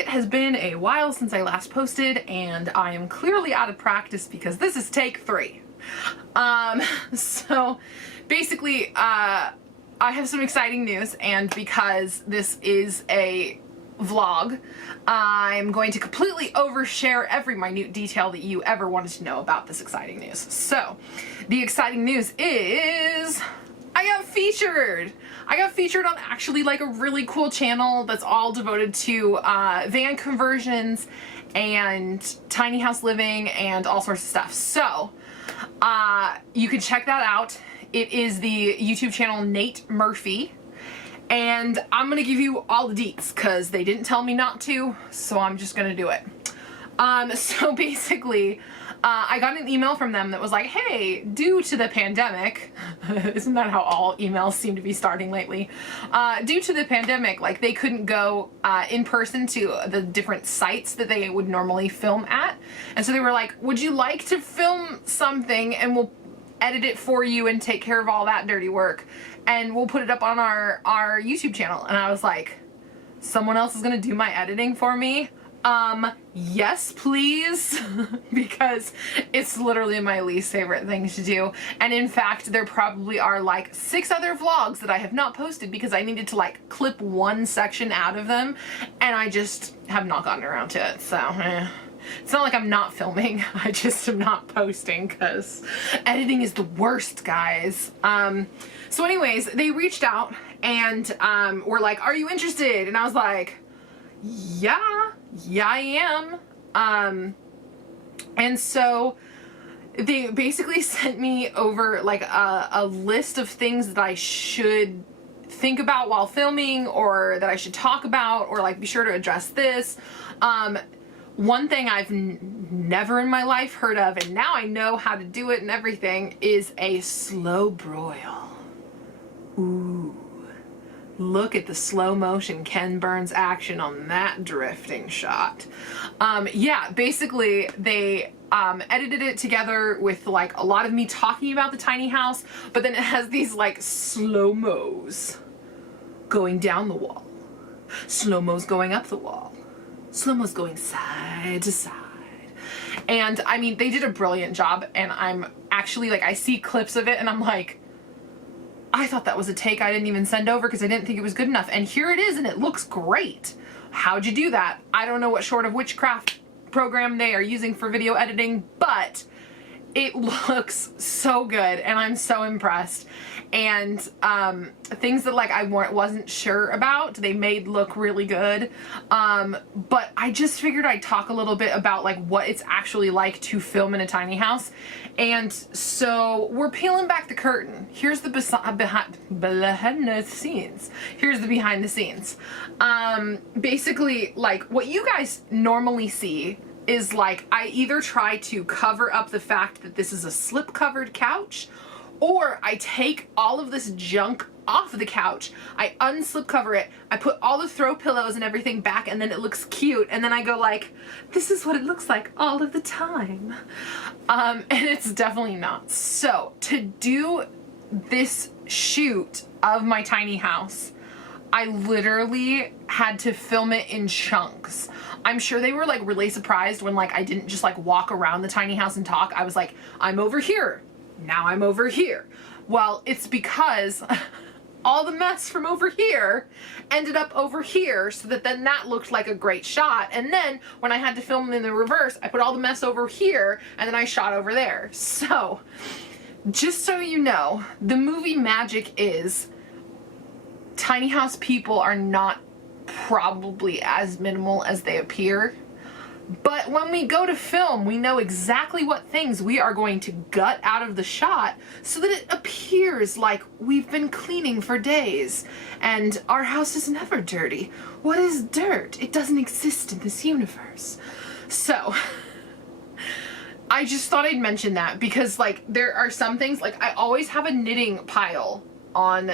it has been a while since I last posted, and I am clearly out of practice because this is take 3. So basically, I have some exciting news, and because this is a vlog, I'm going to completely overshare every minute detail that you ever wanted to know about this exciting news. So, the exciting news is I got featured! I got featured on actually like a really cool channel that's all devoted to van conversions and tiny house living and all sorts of stuff. So, you can check that out. It is the YouTube channel Nate Murphy. And I'm gonna give you all the deets because they didn't tell me not to, so I'm just gonna do it. So basically, I got an email from them that was like, hey, due to the pandemic, isn't that how all emails seem to be starting lately? Due to the pandemic, like they couldn't go in person to the different sites that they would normally film at. And so they were like, would you like to film something and we'll edit it for you and take care of all that dirty work, and we'll put it up on our YouTube channel. And I was like, someone else is gonna do my editing for me? Yes, please. Because it's literally my least favorite thing to do. And in fact, there probably are like 6 other vlogs that I have not posted because I needed to like clip one section out of them, and I just have not gotten around to it, so It's not like I'm not filming, I just am not posting because editing is the worst, guys. So anyways, they reached out and were like, are you interested? And I was like, yeah I am. And so they basically sent me over like a list of things that I should think about while filming, or that I should talk about, or like be sure to address this. One thing I've never in my life heard of, and now I know how to do it and everything, is a slow broil. Ooh. Look at the slow motion Ken Burns action on that drifting shot. Yeah, basically they edited it together with like a lot of me talking about the tiny house, but then it has these like slow-mos going down the wall, slow-mos going up the wall, slow-mos going side to side. And I mean, they did a brilliant job, and I'm actually like, I see clips of it and I'm like, I thought that was a take I didn't even send over because I didn't think it was good enough. And here it is, and it looks great. How'd you do that? I don't know what sort of witchcraft program they are using for video editing, but it looks so good and I'm so impressed. And things that like I wasn't sure about, they made look really good. But I just figured I'd talk a little bit about like what it's actually like to film in a tiny house. And so we're peeling back the curtain. Here's the behind the scenes. Here's the behind the scenes. Basically, like what you guys normally see is like I either try to cover up the fact that this is a slip-covered couch, or I take all of this junk off the couch, I unslip cover it, I put all the throw pillows and everything back, and then it looks cute, and then I go like, this is what it looks like all of the time. And it's definitely not. So to do this shoot of my tiny house, I literally had to film it in chunks. I'm sure they were like really surprised when like I didn't just like walk around the tiny house and talk. I was like, I'm over here. Now I'm over here. Well, it's because all the mess from over here ended up over here, so that then that looked like a great shot. And then when I had to film in the reverse, I put all the mess over here and then I shot over there. So just so you know, the movie magic is tiny house people are not probably as minimal as they appear. But when we go to film, we know exactly what things we are going to gut out of the shot so that it appears like we've been cleaning for days. And our house is never dirty. What is dirt? It doesn't exist in this universe. So, I just thought I'd mention that because like there are some things, like I always have a knitting pile on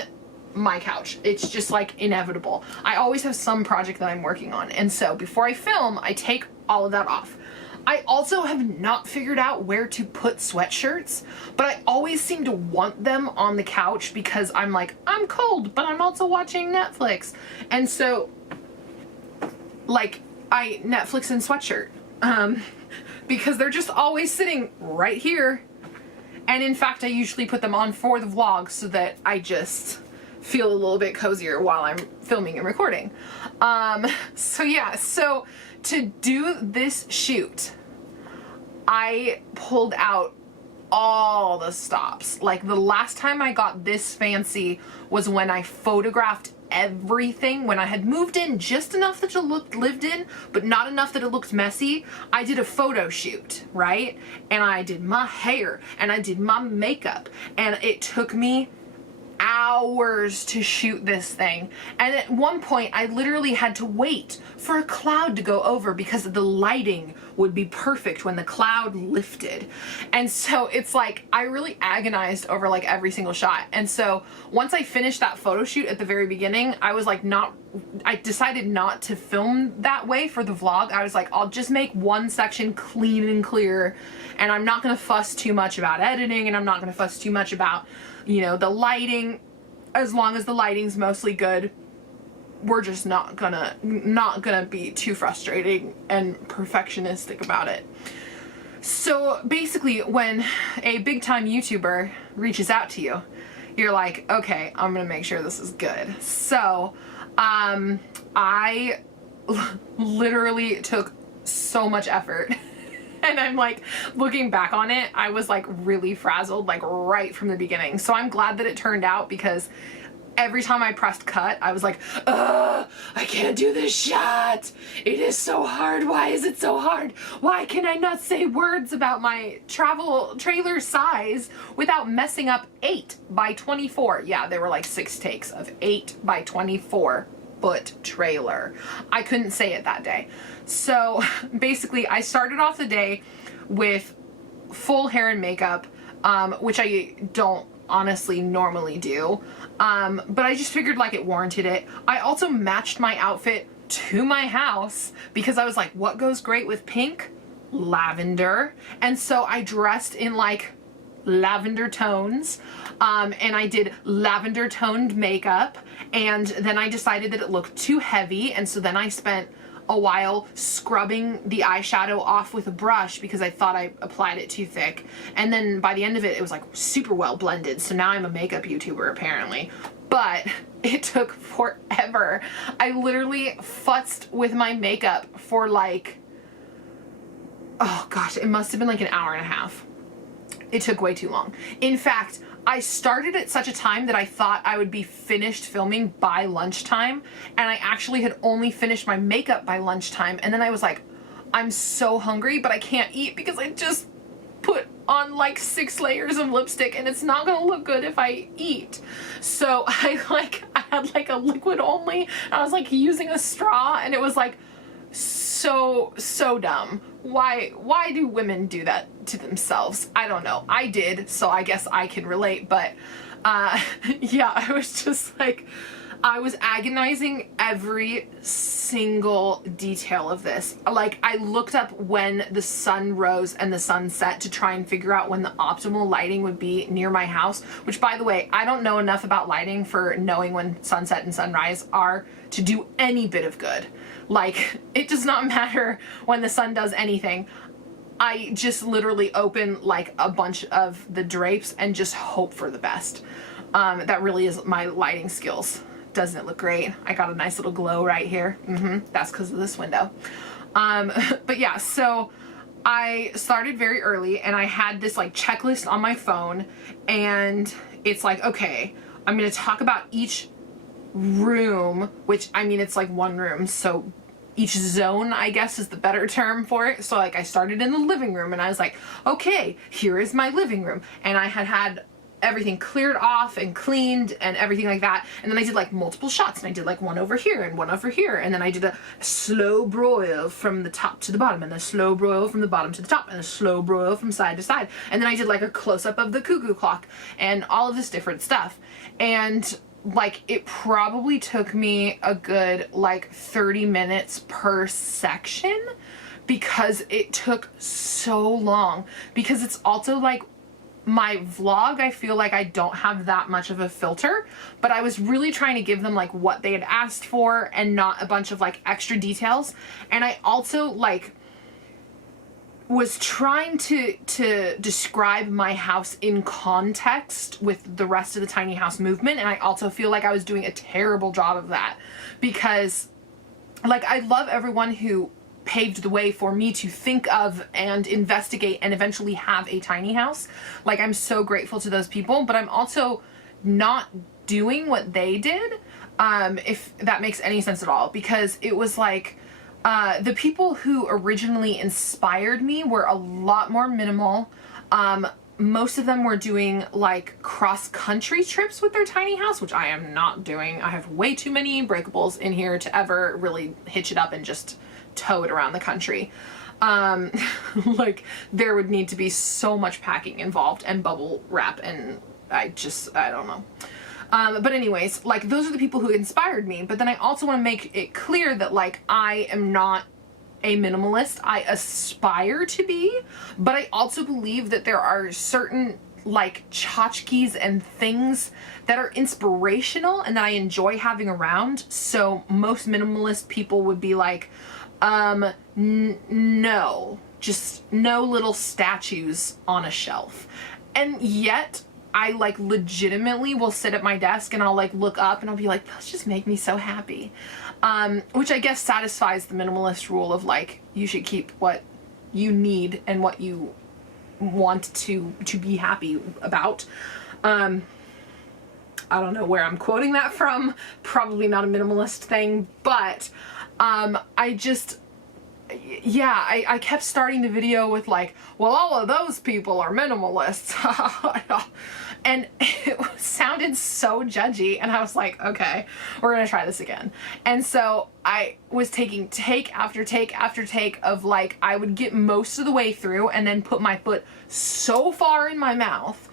my couch. It's just like inevitable. I always have some project that I'm working on, and so before I film, I take all of that off. I also have not figured out where to put sweatshirts, but I always seem to want them on the couch because I'm like, I'm cold, but I'm also watching Netflix. And so, like, I Netflix and sweatshirt. Because they're just always sitting right here. And in fact, I usually put them on for the vlog so that I just feel a little bit cozier while I'm filming and recording. So yeah, so to do this shoot, I pulled out all the stops. Like, the last time I got this fancy was when I photographed everything, when I had moved in just enough that it looked lived in, but not enough that it looked messy. I did a photo shoot, right? And I did my hair and I did my makeup, and it took me hours to shoot this thing. And at one point I literally had to wait for a cloud to go over because the lighting would be perfect when the cloud lifted. And so it's like I really agonized over like every single shot. And so once I finished that photo shoot at the very beginning, I was like, I decided not to film that way for the vlog. I was like, I'll just make one section clean and clear, and I'm not gonna fuss too much about editing, and I'm not gonna fuss too much about, you know, the lighting. As long as the lighting's mostly good, we're just not gonna be too frustrating and perfectionistic about it. So basically, when a big time YouTuber reaches out to you, you're like, okay, I'm gonna make sure this is good. So I literally took so much effort. And I'm like, looking back on it, I was like really frazzled, like right from the beginning. So I'm glad that it turned out, because every time I pressed cut, I was like, ugh, I can't do this shot. It is so hard. Why is it so hard? Why can I not say words about my travel trailer size without messing up 8 by 24? Yeah, there were like 6 takes of 8 by 24 foot trailer. I couldn't say it that day. So basically I started off the day with full hair and makeup, which I don't honestly normally do. But I just figured like it warranted it. I also matched my outfit to my house because I was like, what goes great with pink? Lavender. And so I dressed in like lavender tones, and I did lavender toned makeup, and then I decided that it looked too heavy, and so then I spent a while scrubbing the eyeshadow off with a brush because I thought I applied it too thick, and then by the end of it, it was like super well blended. So now I'm a makeup YouTuber apparently, but it took forever. I literally futzed with my makeup for like, oh gosh, it must have been like an hour and a half. It took way too long. In fact, I started at such a time that I thought I would be finished filming by lunchtime, and I actually had only finished my makeup by lunchtime, and then I was like, I'm so hungry, but I can't eat because I just put on like 6 layers of lipstick and it's not gonna look good if I eat. So I had like a liquid only, and I was like using a straw, and it was like so dumb. Why do women do that to themselves? I don't know. I did, so I guess I can relate, but yeah, I was just like, I was agonizing every single detail of this. Like, I looked up when the sun rose and the sun set to try and figure out when the optimal lighting would be near my house, which, by the way, I don't know enough about lighting for knowing when sunset and sunrise are to do any bit of good. Like, it does not matter when the sun does anything. I just literally open like a bunch of the drapes and just hope for the best. That really is my lighting skills. Doesn't it look great? I got a nice little glow right here. That's because of this window. But yeah, so I started very early, and I had this like checklist on my phone, and it's like, okay, I'm gonna talk about each room, which, I mean, it's like one room, so each zone, I guess, is the better term for it. So like I started in the living room, and I was like, okay, here is my living room, and I had everything cleared off and cleaned and everything like that. And then I did like multiple shots, and I did like one over here and one over here, and then I did a slow broil from the top to the bottom, and a slow broil from the bottom to the top, and a slow broil from side to side, and then I did like a close-up of the cuckoo clock and all of this different stuff. And like, it probably took me a good like 30 minutes per section because it took so long, because it's also like my vlog, I feel like I don't have that much of a filter, but I was really trying to give them like what they had asked for and not a bunch of like extra details. And I also like was trying to describe my house in context with the rest of the tiny house movement, and I also feel like I was doing a terrible job of that, because like I love everyone who paved the way for me to think of and investigate and eventually have a tiny house. Like, I'm so grateful to those people, but I'm also not doing what they did, if that makes any sense at all, because it was like the people who originally inspired me were a lot more minimal. Most of them were doing like cross-country trips with their tiny house, which I am not doing. I have way too many breakables in here to ever really hitch it up and just tow it around the country. Like, there would need to be so much packing involved and bubble wrap, and I don't know. But anyways, like, those are the people who inspired me. But then I also want to make it clear that like I am not a minimalist. I aspire to be, but I also believe that there are certain like tchotchkes and things that are inspirational and that I enjoy having around. So most minimalist people would be like, no, just no little statues on a shelf. And yet I like legitimately will sit at my desk and I'll like look up and I'll be like, those just make me so happy. Which I guess satisfies the minimalist rule of like, you should keep what you need and what you want to be happy about. I don't know where I'm quoting that from. Probably not a minimalist thing, but I kept starting the video with like, well, all of those people are minimalists. And it sounded so judgy, and I was like, okay, we're gonna try this again. And so I was taking take after take after take of like, I would get most of the way through and then put my foot so far in my mouth.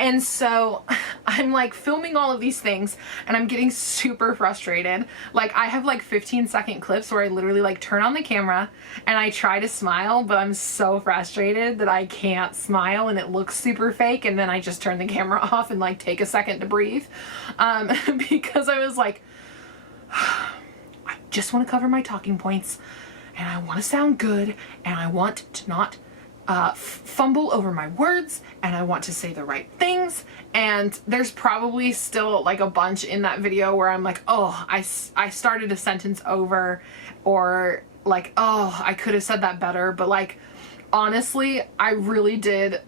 And so I'm like filming all of these things and I'm getting super frustrated. Like, I have like 15-second clips where I literally like turn on the camera and I try to smile, but I'm so frustrated that I can't smile and it looks super fake, and then I just turn the camera off and like take a second to breathe. Because I was like, I just want to cover my talking points and I want to sound good and I want to not fumble over my words, and I want to say the right things. And there's probably still like a bunch in that video where I'm like, oh, I started a sentence over, or like, oh, I could have said that better. But like, honestly, I really did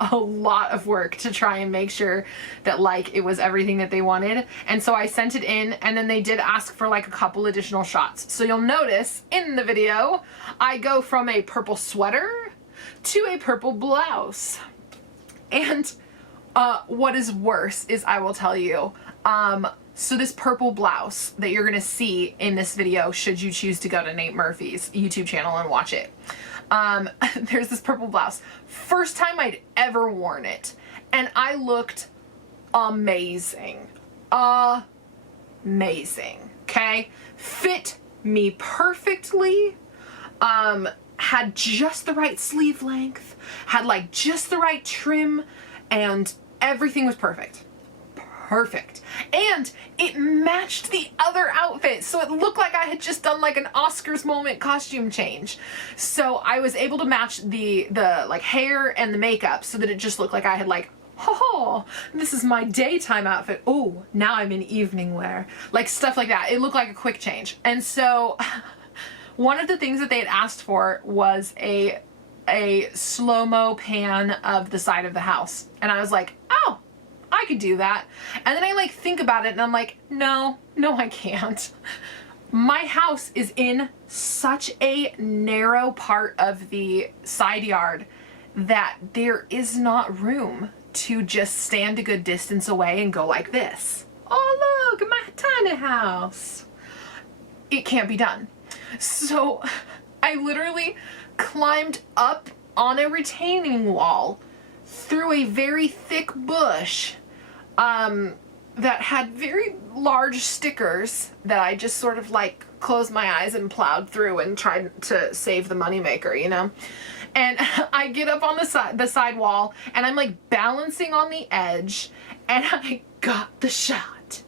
a lot of work to try and make sure that like it was everything that they wanted. And so I sent it in, and then they did ask for like a couple additional shots. So you'll notice in the video, I go from a purple sweater to a purple blouse. And what is worse is, I will tell you, so this purple blouse that you're gonna see in this video, should you choose to go to Nate Murphy's YouTube channel and watch it, there's this purple blouse. First time I'd ever worn it, and I looked amazing. Amazing, okay? Fit me perfectly. Had just the right sleeve length, had like just the right trim, and everything was perfect. Perfect. And it matched the other outfit, so it looked like I had just done like an Oscars moment costume change. So I was able to match the like hair and the makeup so that it just looked like I had like, oh, this is my daytime outfit. Oh, now I'm in evening wear. Like stuff like that. It looked like a quick change. And so one of the things that they had asked for was a slow-mo pan of the side of the house. And I was like, oh, I could do that. And then I like think about it and I'm like, no, I can't. My house is in such a narrow part of the side yard that there is not room to just stand a good distance away and go like this. Oh, look, my tiny house. It can't be done. So I literally climbed up on a retaining wall through a very thick bush that had very large stickers that I just sort of like closed my eyes and plowed through and tried to save the moneymaker, you know? And I get up on the side wall, and I'm like balancing on the edge, and I got the shot.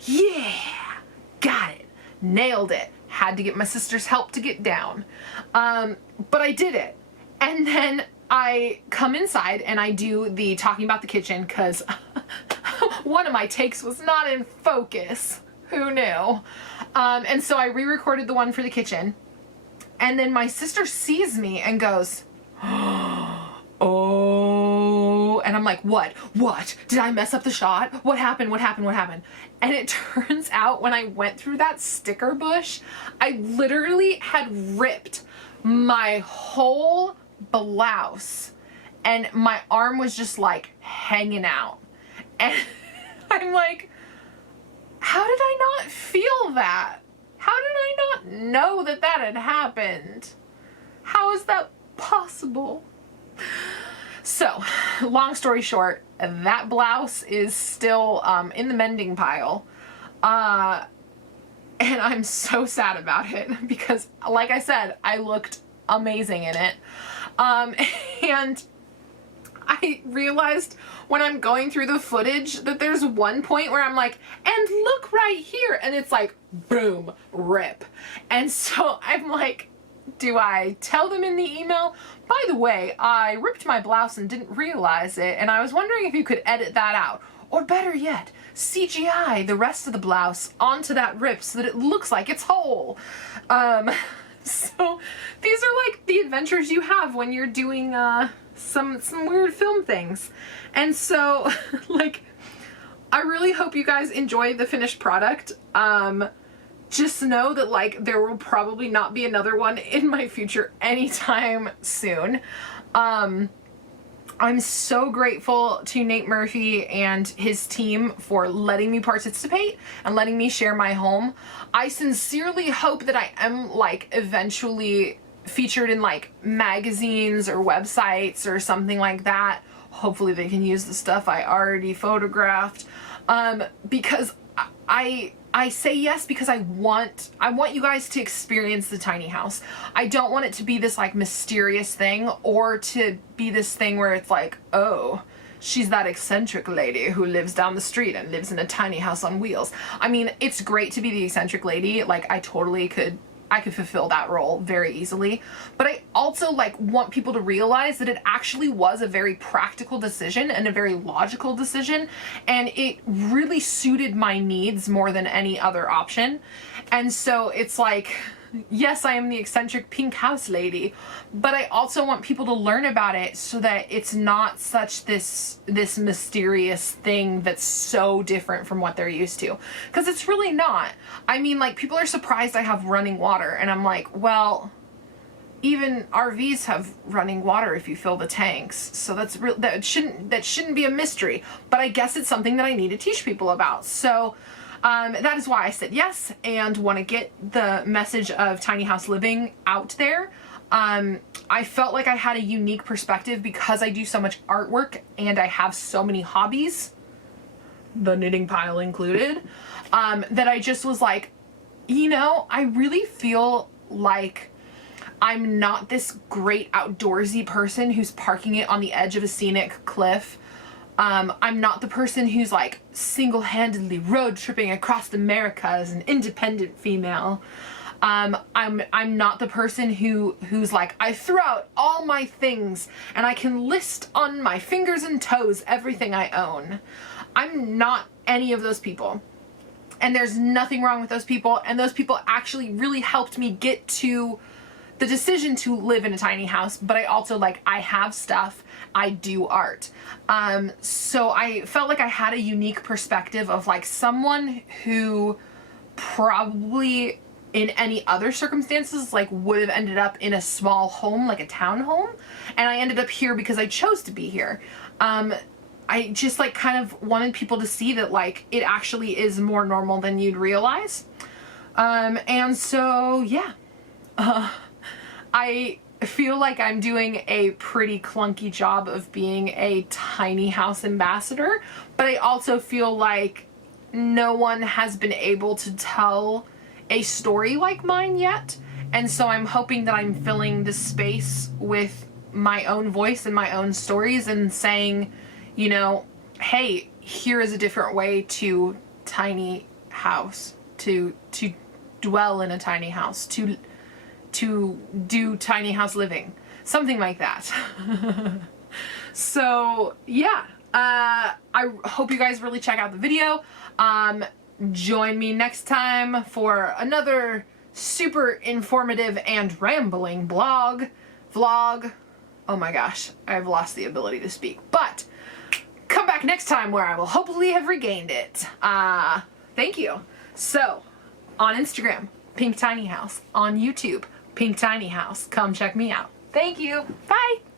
Yeah, got it, nailed it. Had to get my sister's help to get down, but I did it. And then I come inside and I do the talking about the kitchen, because one of my takes was not in focus. Who knew? And so I re-recorded the one for the kitchen, and then my sister sees me and goes, oh, and I'm like, what? Did I mess up the shot? What happened? And it turns out when I went through that sticker bush, I literally had ripped my whole blouse, and my arm was just like hanging out. And I'm like, how did I not feel that? How did I not know that that had happened? How is that possible? So, long story short, that blouse is still in the mending pile. And I'm so sad about it because, like I said, I looked amazing in it. And I realized when I'm going through the footage that there's one point where I'm like, and look right here, and it's like, boom, rip. And so I'm like, do I tell them in the email, by the way, I ripped my blouse and didn't realize it, and I was wondering if you could edit that out? Or better yet, CGI the rest of the blouse onto that rip so that it looks like it's whole. So these are like the adventures you have when you're doing some weird film things. And so like, I really hope you guys enjoy the finished product. Just know that like there will probably not be another one in my future anytime soon. I'm so grateful to Nate Murphy and his team for letting me participate and letting me share my home. I sincerely hope that I am like eventually featured in like magazines or websites or something like that. Hopefully they can use the stuff I already photographed, because I say yes because I want you guys to experience the tiny house. I don't want it to be this like mysterious thing, or to be this thing where it's like, oh, she's that eccentric lady who lives down the street and lives in a tiny house on wheels. I mean, it's great to be the eccentric lady. Like, I could fulfill that role very easily. But I also like want people to realize that it actually was a very practical decision and a very logical decision, and it really suited my needs more than any other option. And so it's like, yes, I am the eccentric pink house lady, but I also want people to learn about it so that it's not such this mysterious thing that's so different from what they're used to. Because it's really not. I mean, like, people are surprised I have running water, and I'm like, well, even RVs have running water if you fill the tanks. So that shouldn't be a mystery. But I guess it's something that I need to teach people about. So that is why I said yes, and want to get the message of tiny house living out there. I felt like I had a unique perspective because I do so much artwork and I have so many hobbies, the knitting pile included, that I just was like, you know, I really feel like I'm not this great outdoorsy person who's parking it on the edge of a scenic cliff. I'm not the person who's like single-handedly road tripping across America as an independent female. I'm not the person who's like, I throw out all my things and I can list on my fingers and toes everything I own. I'm not any of those people. And there's nothing wrong with those people, and those people actually really helped me get to the decision to live in a tiny house. But I also, like, I have stuff, I do art. So I felt like I had a unique perspective of like someone who probably in any other circumstances like would have ended up in a small home, like a town home, and I ended up here because I chose to be here. I just like kind of wanted people to see that like it actually is more normal than you'd realize. And so yeah, I feel like I'm doing a pretty clunky job of being a tiny house ambassador, but I also feel like no one has been able to tell a story like mine yet. And so I'm hoping that I'm filling the space with my own voice and my own stories and saying, you know, hey, here is a different way to tiny house, to dwell in a tiny house, to do tiny house living, something like that. So yeah, I hope you guys really check out the video. Join me next time for another super informative and rambling vlog. Oh my gosh, I've lost the ability to speak, but come back next time where I will hopefully have regained it. Thank you. So, on Instagram, Pink Tiny House. On YouTube, Pink Tiny House. Come check me out. Thank you. Bye.